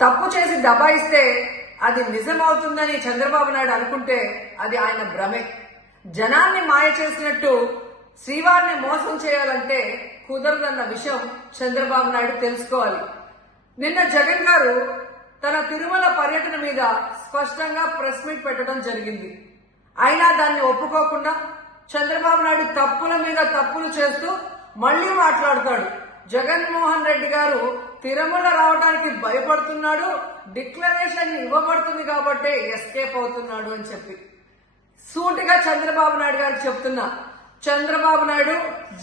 తప్పు చేసి దబాయిస్తే అది నిజమవుతుందని చంద్రబాబు నాయుడు అనుకుంటే అది ఆయన భ్రమే. జనాన్ని మాయ చేసినట్టు శ్రీవారిని మోసం చేయాలంటే కుదరదన్న విషయం చంద్రబాబు నాయుడు తెలుసుకోవాలి. నిన్న జగన్ గారు తన తిరుమల పర్యటన మీద స్పష్టంగా ప్రెస్ మీట్ పెట్టడం జరిగింది. అయినా దాన్ని ఒప్పుకోకుండా చంద్రబాబు నాయుడు తప్పుల మీద తప్పులు చేస్తూ మళ్లీ మాట్లాడతాడు. జగన్మోహన్ రెడ్డి గారు తిరుమల రావడానికి భయపడుతున్నాడు, డిక్లరేషన్ ఇవ్వబడుతుంది కాబట్టి ఎస్కేప్ అవుతున్నాడు అని చెప్పి సూటిగా చంద్రబాబు నాయుడు గారికి చెప్తున్నా. చంద్రబాబు నాయుడు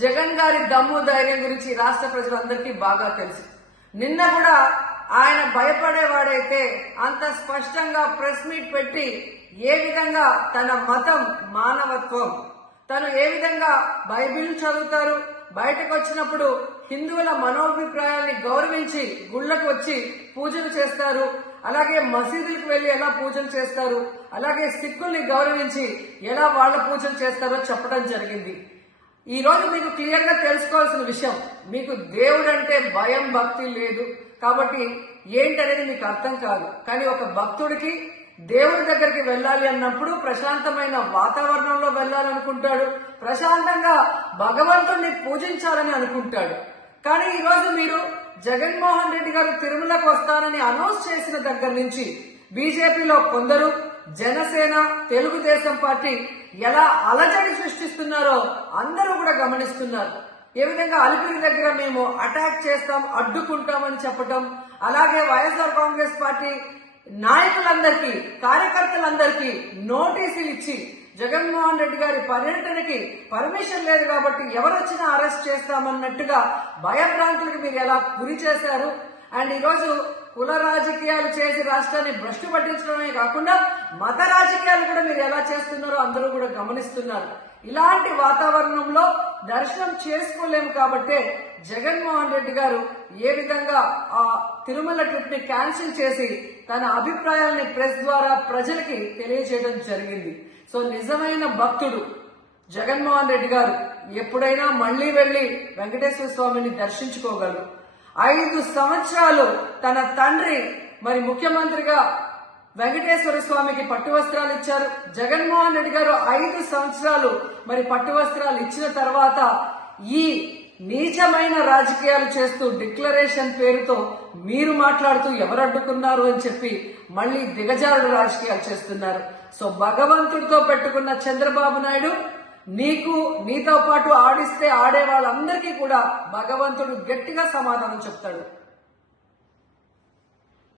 జగన్ గారి దమ్ము ధైర్యం గురించి రాష్ట్ర ప్రజలందరికీ బాగా తెలుసు. నిన్న కూడా ఆయన భయపడేవాడైతే అంత స్పష్టంగా ప్రెస్ మీట్ పెట్టి ఏ విధంగా తన మతం మానవత్వం, తను ఏ విధంగా బైబిల్ చదువుతారు, బయటకు వచ్చినప్పుడు హిందువుల మనోభిప్రాయాల్ని గౌరవించి గుళ్లకు వచ్చి పూజలు చేస్తారు, అలాగే మసీదులకు వెళ్లి ఎలా పూజలు చేస్తారు, అలాగే సిక్కుల్ని గౌరవించి ఎలా వాళ్ళ పూజలు చేస్తారో చెప్పడం జరిగింది. ఈ రోజు మీకు క్లియర్ గా తెలుసుకోవాల్సిన విషయం, మీకు దేవుడు అంటే భయం భక్తి లేదు కాబట్టి ఏంటనేది మీకు అర్థం కాదు. కానీ ఒక భక్తుడికి దేవుడి దగ్గరికి వెళ్ళాలి అన్నప్పుడు ప్రశాంతమైన వాతావరణంలో వెళ్ళాలనుకుంటాడు, ప్రశాంతంగా భగవంతుడిని పూజించాలని అనుకుంటాడు. కానీ ఈ రోజు మీరు జగన్మోహన్ రెడ్డి గారు తిరుమలకు వస్తానని అనౌన్స్ చేసిన దగ్గర నుంచి బీజేపీలో కొందరు, జనసేన, తెలుగుదేశం పార్టీ ఎలా అలజడి సృష్టిస్తున్నారో అందరూ కూడా గమనిస్తున్నారు. ఏ విధంగా అలిపిరి దగ్గర మేము అటాక్ చేస్తాం, అడ్డుకుంటామని చెప్పటం, అలాగే వైఎస్ఆర్ కాంగ్రెస్ పార్టీ నాయకులందరికీ, కార్యకర్తలందరికీ నోటీసులు ఇచ్చి జగన్మోహన్ రెడ్డి గారి పర్యటనకి పర్మిషన్ లేదు కాబట్టి ఎవరొచ్చినా అరెస్ట్ చేస్తామన్నట్టుగా భయభ్రాంతులకు మీరు ఎలా గురి చేశారు. అండ్ ఈరోజు కుల రాజకీయాలు చేసి రాష్ట్రాన్ని భ్రష్టు పట్టించడమే కాకుండా మత రాజకీయాలు కూడా మీరు ఎలా చేస్తున్నారో అందరూ కూడా గమనిస్తున్నారు. ఇలాంటి వాతావరణంలో దర్శనం చేసుకోలేము కాబట్టే జగన్మోహన్ రెడ్డి గారు ఏ విధంగా ఆ తిరుమల ట్రిప్ ని క్యాన్సిల్ చేసి తన అభిప్రాయాల్ని ప్రెస్ ద్వారా ప్రజలకి తెలియజేయడం జరిగింది. సో నిజమైన భక్తుడు జగన్మోహన్ రెడ్డి గారు ఎప్పుడైనా మళ్లీ వెళ్లి వెంకటేశ్వర స్వామిని దర్శించుకోగలరు. 5 సంవత్సరాలు తన తండ్రి మరి ముఖ్యమంత్రిగా వెంకటేశ్వర స్వామికి పట్టు వస్త్రాలు ఇచ్చారు. జగన్మోహన్ రెడ్డి గారు 5 సంవత్సరాలు మరి పట్టు వస్త్రాలు ఇచ్చిన తర్వాత ఈ నీచమైన రాజకీయాలు చేస్తూ డిక్లరేషన్ పేరుతో మీరు మాట్లాడుతూ ఎవరు అడ్డుకున్నారు అని చెప్పి మళ్లీ దిగజారుడు రాజకీయాలు చేస్తున్నారు. సో భగవంతుడితో పెట్టుకున్న చంద్రబాబు నాయుడు నీతో పాటు ఆడిస్తే ఆడే వాళ్ళందరికీ కూడా భగవంతుడు గట్టిగా సమాధానం చెప్తాడు.